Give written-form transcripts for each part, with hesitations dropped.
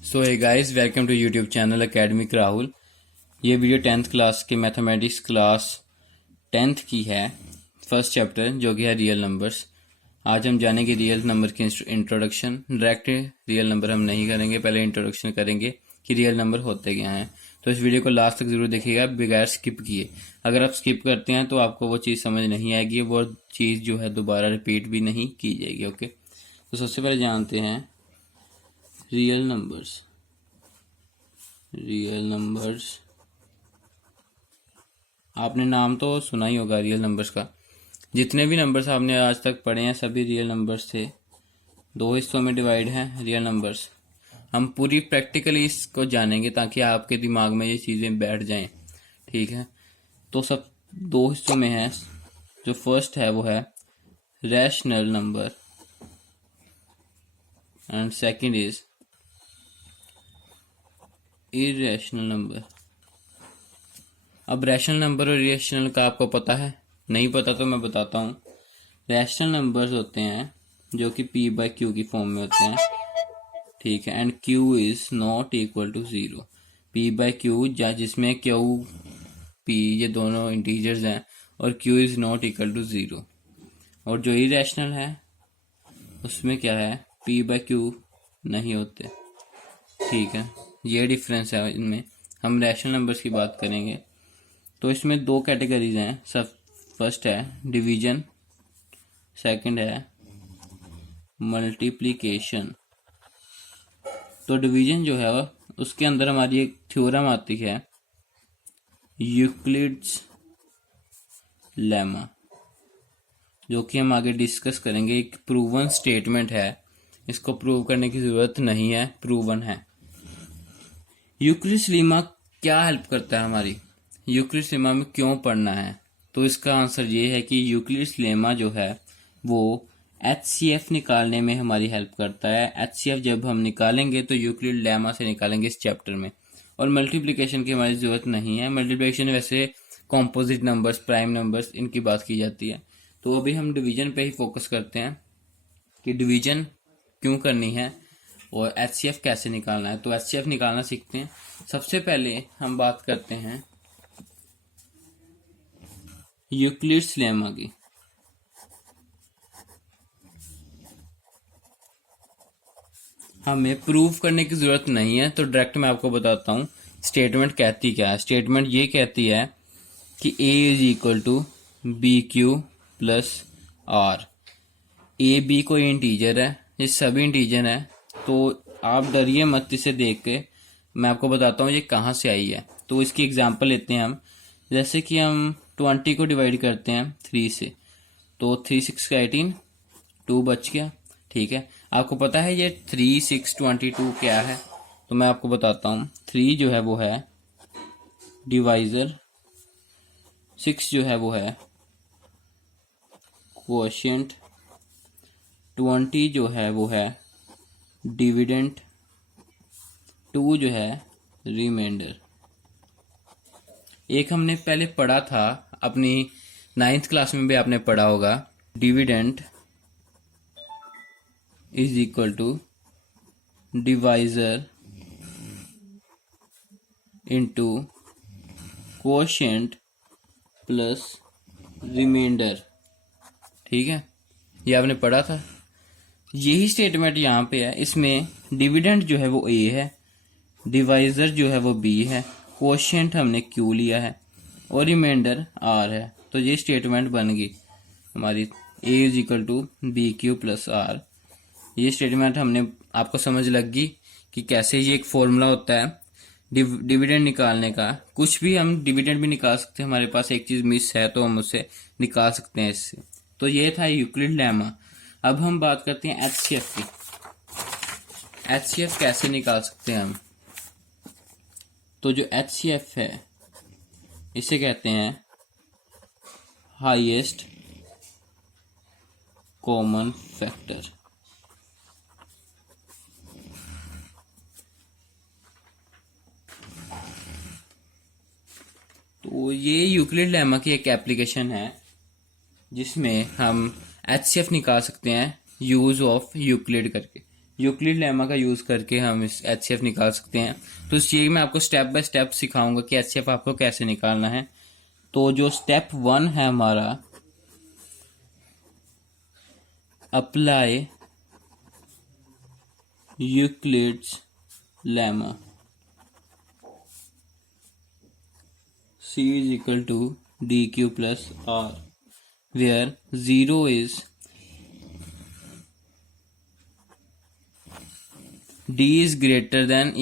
So hey guys, welcome to YouTube channel academic Rahul. ये video 10th class के mathematics class 10th की है, first chapter जो कि है रियल नंबर्स। आज हम जानेंगे रियल नंबर की इंट्रोडक्शन। डायरेक्ट रियल नंबर हम नहीं करेंगे, पहले इंट्रोडक्शन करेंगे कि रियल नंबर होते क्या हैं। तो इस वीडियो को लास्ट तक जरूर देखिएगा बगैर स्किप किए। अगर आप स्किप करते हैं तो आपको वो चीज़ समझ नहीं आएगी, वो चीज़ जो है दोबारा रिपीट भी नहीं की जाएगी। ओके, तो सबसे पहले जानते हैं रियल नंबर्स। रियल नंबर्स, आपने नाम तो सुना ही होगा रियल नंबर्स का। जितने भी नंबर्स आपने आज तक पढ़े हैं सभी रियल नंबर्स थे। दो हिस्सों में डिवाइड हैं रियल नंबर्स। हम पूरी प्रैक्टिकली इसको जानेंगे ताकि आपके दिमाग में ये चीज़ें बैठ जाएं। ठीक है, तो सब दो हिस्सों में है। जो फर्स्ट है वो है rational number and second is irrational number. अब रैशनल नंबर और इरेशनल का आपको पता है? नहीं पता तो मैं बताता हूँ। रैशनल नंबर्स होते हैं जो कि p बाई क्यू की फॉर्म में होते हैं, ठीक है, and q is not equal to 0। p by Q जिसमें q p ये दोनों इंटीजर्स हैं और q is not equal to 0। और जो इरेशनल है उसमें क्या है, p बाई क्यू नहीं होते। ठीक है, ये डिफरेंस है इनमें। हम रैशनल नंबर्स की बात करेंगे तो इसमें दो कैटेगरीज हैं। सब फर्स्ट है डिवीजन, सेकंड है मल्टीप्लिकेशन। तो डिवीजन जो है उसके अंदर हमारी एक थ्योरम आती है यूक्लिड्स लेमा, जो कि हम आगे डिस्कस करेंगे। एक प्रूवन स्टेटमेंट है, इसको प्रूव करने की जरूरत नहीं है, प्रूवन है। यूक्लिड्स लेमा क्या हेल्प करता है हमारी? यूक्लिड्स लेमा में क्यों पढ़ना है? तो इसका आंसर ये है कि यूक्लिड्स लेमा जो है वो HCF निकालने में हमारी हेल्प करता है। HCF जब हम निकालेंगे तो यूक्लिड लेमा से निकालेंगे इस चैप्टर में। और मल्टीप्लिकेशन की हमारी जरूरत नहीं है। मल्टीप्लिकेशन वैसे कॉम्पोजिट नंबर्स, प्राइम नंबर्स, इनकी बात की जाती है। तो अभी हम डिवीजन पे ही फोकस करते हैं कि डिवीजन क्यों करनी है और HCF कैसे निकालना है। तो HCF निकालना सीखते हैं। सबसे पहले हम बात करते हैं यूक्लिड्स लेमा की। हमें प्रूव करने की जरूरत नहीं है, तो डायरेक्ट मैं आपको बताता हूँ स्टेटमेंट कहती क्या है। स्टेटमेंट ये कहती है कि a is equal to B Q plus R. A B कोई इंटीजर है, ये सभी इंटीजर है। तो आप डरिए मत इसे देख के, मैं आपको बताता हूँ ये कहाँ से आई है। तो इसकी एग्जांपल लेते हैं हम। जैसे कि हम 20 को डिवाइड करते हैं 3 से, तो 3 6 का 18, 2 बच गया। ठीक है, आपको पता है ये 3 6 22 क्या है? तो मैं आपको बताता हूँ। 3 जो है वो है डिवाइजर, 6 जो है वो है क्वोशिएंट, 20 जो है वो है डिविडेंड, 2 जो है रिमाइंडर। एक हमने पहले पढ़ा था अपनी 9th क्लास में भी आपने पढ़ा होगा, dividend is equal to divisor into quotient plus remainder. ठीक है, ये आपने पढ़ा था। यही स्टेटमेंट यहाँ पे है। इसमें डिविडेंड जो है वो a है, डिवाइजर जो है वो b है, क्वोशिएंट हमने q लिया है और रिमाइंडर r है। तो ये स्टेटमेंट बन गई हमारी a is equal to B Q plus R. ये स्टेटमेंट हमने आपको समझ लग गई कि कैसे ये एक फॉर्मूला होता है डिविडेंड निकालने का। कुछ भी हम डिविडेंड भी निकाल सकते हैं, हमारे पास एक चीज मिस है तो हम उसे निकाल सकते हैं इससे। तो ये था यूक्लिड लेमा। अब हम बात करते हैं HCF की। HCF कैसे निकाल सकते हैं हम? तो जो HCF है इसे कहते हैं हाईएस्ट कॉमन फैक्टर। तो ये यूक्लिड लेमा की एक एप्लीकेशन है जिसमें हम HCF निकाल सकते हैं यूज ऑफ यूक्लिड करके। यूक्लिड लेमा का यूज करके हम इस एचसीएफ निकाल सकते हैं। तो ये मैं आपको स्टेप बाय स्टेप सिखाऊंगा कि एचसीएफ आपको कैसे निकालना है। तो जो स्टेप 1 है हमारा, apply Euclid's lemma, C is equal to dq plus r, where 0 is d is greater than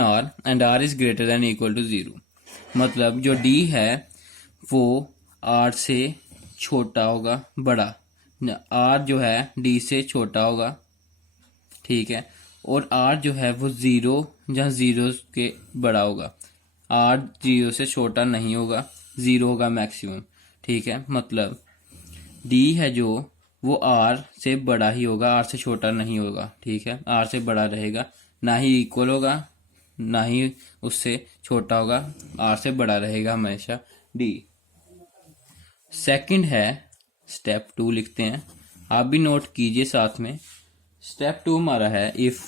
r and r is greater than equal to 0। मतलब जो d है वो r से छोटा होगा, बड़ा, r जो है d से छोटा होगा, ठीक है, और r जो है वो 0 जहाँ 0 के बड़ा होगा, r 0 से छोटा नहीं होगा, 0 होगा मैक्सिमम, ठीक है। मतलब d है जो वो r से बड़ा ही होगा, r से छोटा नहीं होगा, ठीक है, r से बड़ा रहेगा, ना ही इक्वल होगा ना ही उससे छोटा होगा, r से बड़ा रहेगा हमेशा d। सेकंड है स्टेप 2 लिखते हैं, आप भी नोट कीजिए साथ में। स्टेप 2 हमारा है if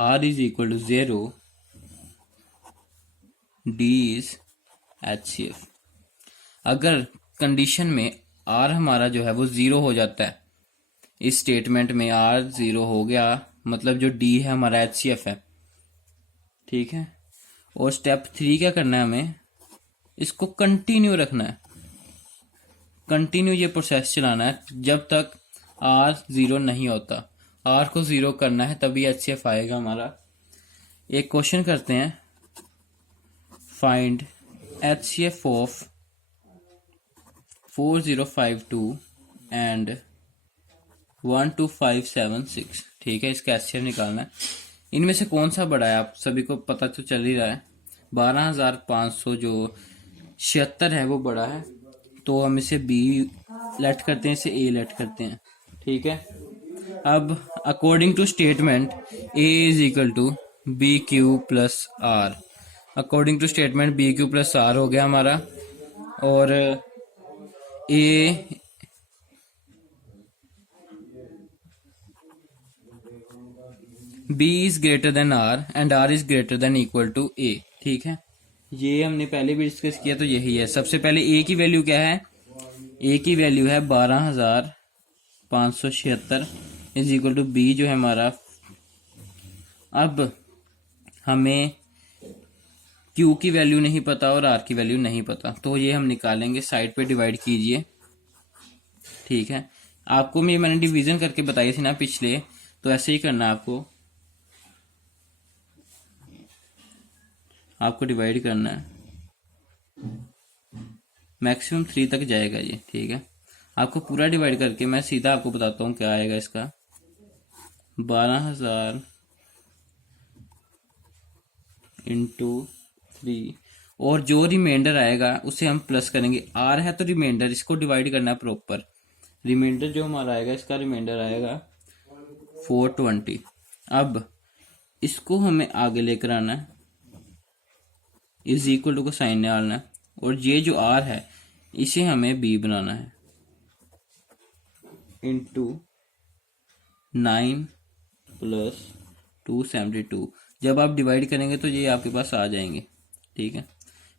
r is equal to 0 d is HCF। अगर कंडीशन में r हमारा जो है वो 0 हो जाता है, इस स्टेटमेंट में r 0 हो गया, मतलब जो d है हमारा HCF है, ठीक है। और स्टेप 3 क्या करना है, हमें इसको कंटिन्यू रखना है, कंटिन्यू ये प्रोसेस चलाना है जब तक r 0 नहीं होता। r को 0 करना है तभी HCF आएगा हमारा। एक क्वेश्चन करते हैं, फाइंड HCF ऑफ 4052 एंड 12576, ठीक है, इसका HCF निकालना है। इनमें से कौन सा बड़ा है, आप सभी को पता तो चल ही रहा है, 12500 जो 76 है वो बड़ा है, तो हम इसे B लेट करते हैं, इसे A लेट करते हैं, ठीक है। अब according to statement A is equal to B Q plus R, according to statement B Q plus R हो गया हमारा, और A B is greater than R and R is greater than equal to A, ठीक है। ये हमने पहले भी डिस्कस किया, तो यही है। सबसे पहले ए की वैल्यू क्या है, ए की वैल्यू है 12576 इज इक्वल टू बी जो है हमारा। अब हमें Q की वैल्यू नहीं पता और R की वैल्यू नहीं पता, तो ये हम निकालेंगे, साइड पे डिवाइड कीजिए, ठीक है। आपको मैंने डिवीजन करके बताई थी ना पिछले, तो ऐसे ही करना है आपको डिवाइड करना है, मैक्सिमम 3 तक जाएगा ये, ठीक है। आपको पूरा डिवाइड करके मैं सीधा आपको बताता हूँ क्या आएगा इसका, 12000 इंटू 3, और जो रिमाइंडर आएगा उसे हम प्लस करेंगे। आर है तो रिमाइंडर, इसको डिवाइड करना है प्रॉपर। रिमाइंडर जो हमारा आएगा, इसका रिमाइंडर आएगा 420। अब इसको हमें आगे लेकर आना है, इज इक्वल टू को साइन निकालना है, और ये जो आर है इसे हमें बी बनाना है, इंटू 9 प्लस 272। जब आप डिवाइड करेंगे तो ये आपके पास आ जाएंगे, ठीक है।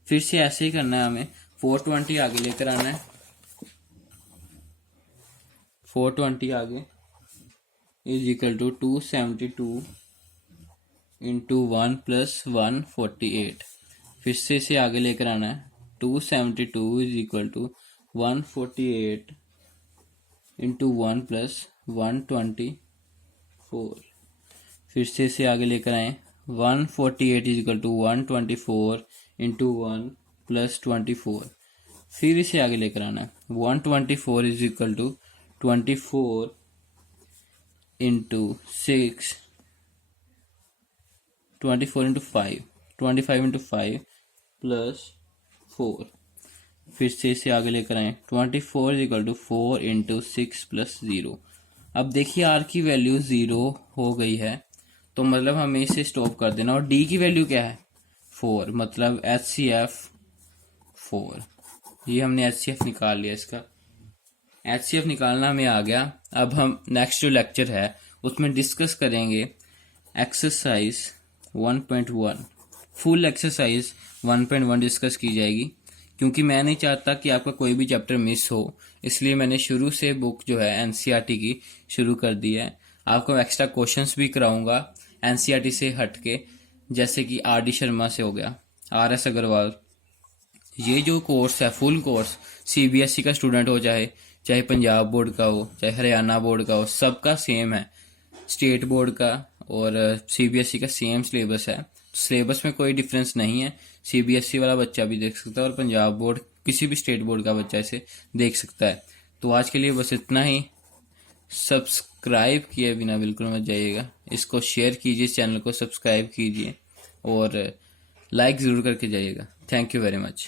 फिर से ऐसे ही करना है, हमें 420 आगे लेकर आना है, 420 आगे is equal to 272 into 1 plus 148। फिर से इसे आगे लेकर आना है, 272 is equal to 148 into 1 plus 124। फिर से इसे आगे लेकर आए, 148 is equal to 124 into 1 plus 24। फिर इसे आगे लेकर आना है, 124 is equal to 24 into 6, 24 into 5, 25 into 5 plus 4। फिर से इसे आगे लेकर आए, 24 is equal to 4 into 6 plus 0। अब देखिए आर की वैल्यू 0 हो गई है, तो मतलब हमें इसे स्टॉप कर देना। और डी की वैल्यू क्या है, 4, मतलब HCF 4। ये हमने HCF निकाल लिया, इसका HCF निकालना हमें आ गया। अब हम नेक्स्ट जो लेक्चर है उसमें डिस्कस करेंगे एक्सरसाइज 1.1, फुल एक्सरसाइज 1.1 डिस्कस की जाएगी। क्योंकि मैं नहीं चाहता कि आपका कोई भी चैप्टर मिस हो, इसलिए मैंने शुरू से बुक जो है एनसीईआरटी की शुरू कर दी है। आपको एक्स्ट्रा क्वेश्चंस भी कराऊंगा एनसीईआरटी से हटके, जैसे कि आर डी शर्मा से हो गया, आर एस अग्रवाल। ये जो कोर्स है फुल कोर्स, सीबीएसई का स्टूडेंट हो चाहे पंजाब बोर्ड का हो, चाहे हरियाणा बोर्ड का हो, सबका सेम है। स्टेट बोर्ड का और सीबीएसई का सेम सिलेबस है। सिलेबस में कोई डिफरेंस नहीं है। सीबीएसई वाला बच्चा भी देख सकता है और पंजाब बोर्ड, किसी भी स्टेट बोर्ड का बच्चा इसे देख सकता है। तो आज के लिए बस इतना ही। सब्सक्राइब किए बिना बिल्कुल मत जाइएगा, इसको शेयर कीजिए, चैनल को सब्सक्राइब कीजिए और लाइक ज़रूर करके जाइएगा। Thank you very much.